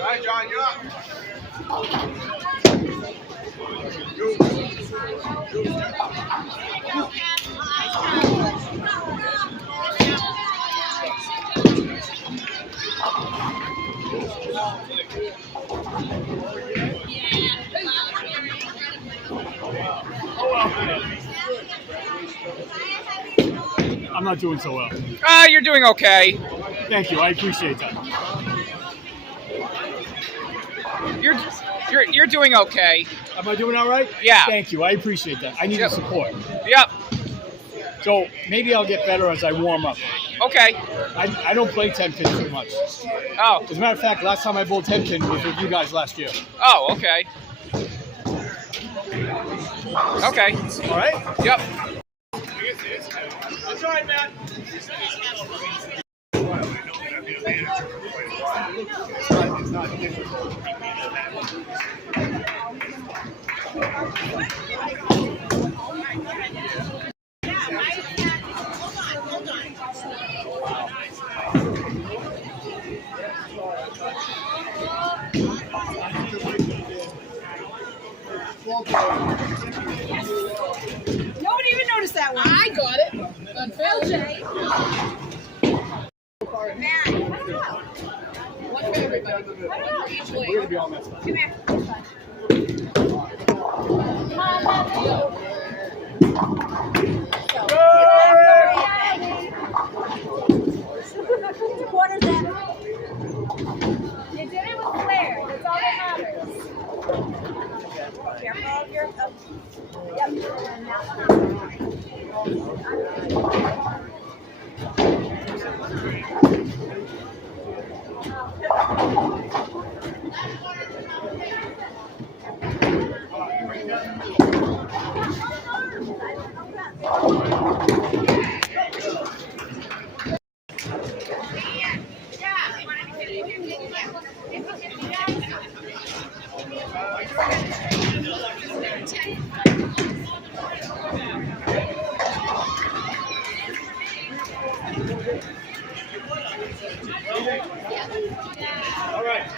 Hi, John, you're up. I'm not doing so well. You're doing okay. Thank you. I appreciate that. You're doing okay. Am I doing all right? Yeah. Thank you. I appreciate that. I need the support. Yep. So maybe I'll get better as I warm up. Okay. I don't play 10 pin too much. Oh. As a matter of fact, last time I bowled 10 pin was with you guys last year. Oh, okay. Okay. All right? Yep. That's all right, man. It's not difficult. Nobody even noticed that one. I got it. On LJ. Matt. One for everybody. One for each way. We're going to be all messed up. Come here. Quarters in. You did it with flair. That's all that matters. Careful of your. Yep. And that All right.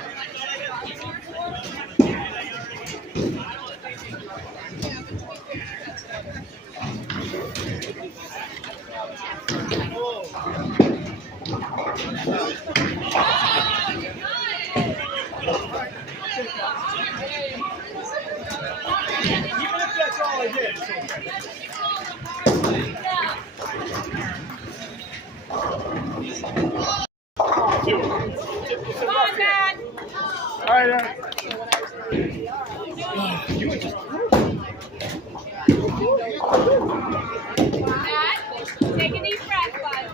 Even if that's all I did, it's okay. Come on, Matt. All right, Matt, take a deep breath, bud.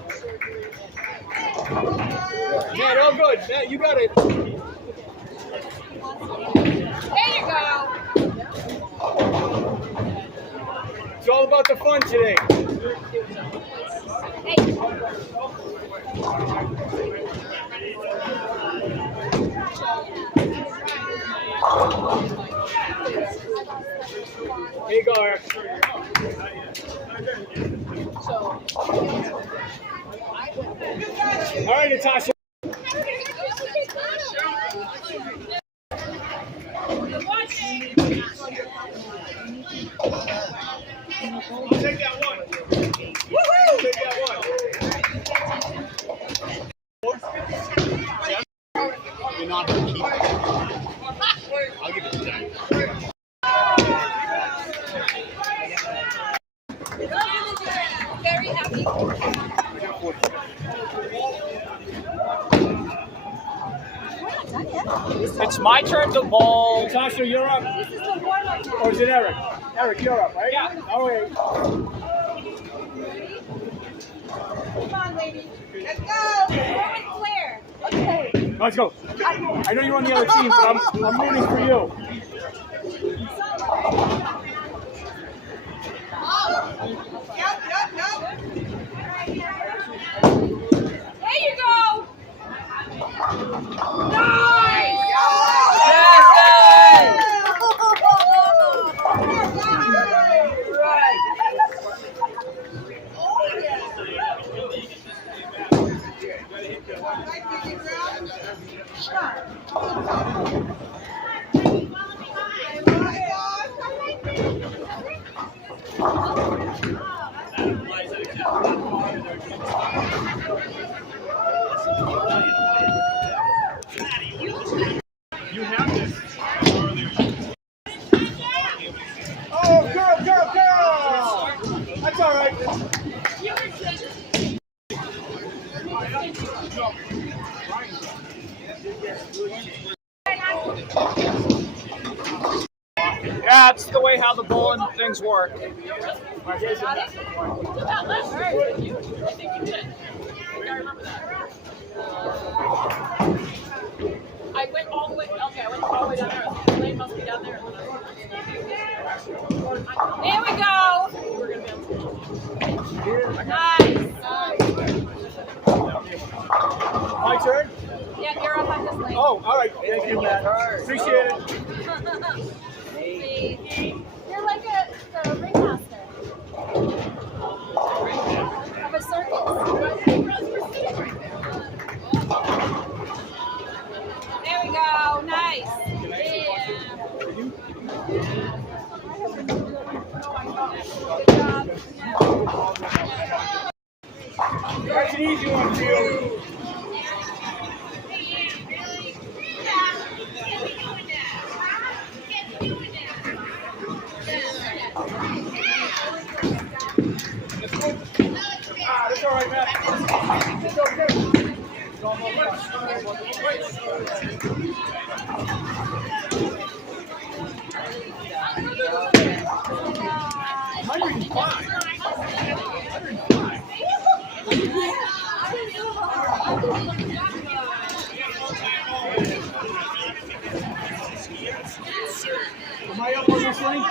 Matt, all good. Matt, you got it. There you go. It's all about the fun today. Hey. Here you go, Eric. All right, Natasha. Take that one. Woo-hoo! Take that one. You're not going to keep it. I'll give it to Jack. Very happy. It's my turn to bowl. Natasha, you're up. This is the warm-up now. Or is it Eric? Eric, you're up, right? Yeah. All right. baby. Let's go. Throw with flair. Okay. Let's go. I know you're on the other team, but I'm rooting for you. Yep. There you go. Nice. You have this. Oh, girl! That's all right. Yeah, it's the way how the bowling things work. I went all the way. Okay, I went all the way down there. The lane must be down there. There we go. Nice. My turn? Yeah, you're up on this lane. Oh, all right. Thank you, Matt. Appreciate it. You're like the ringmaster of a circus. There we go. Nice. Yeah. Good job. That's an easy one for you. That's all right, Matt. It's okay. Am I up on this lane?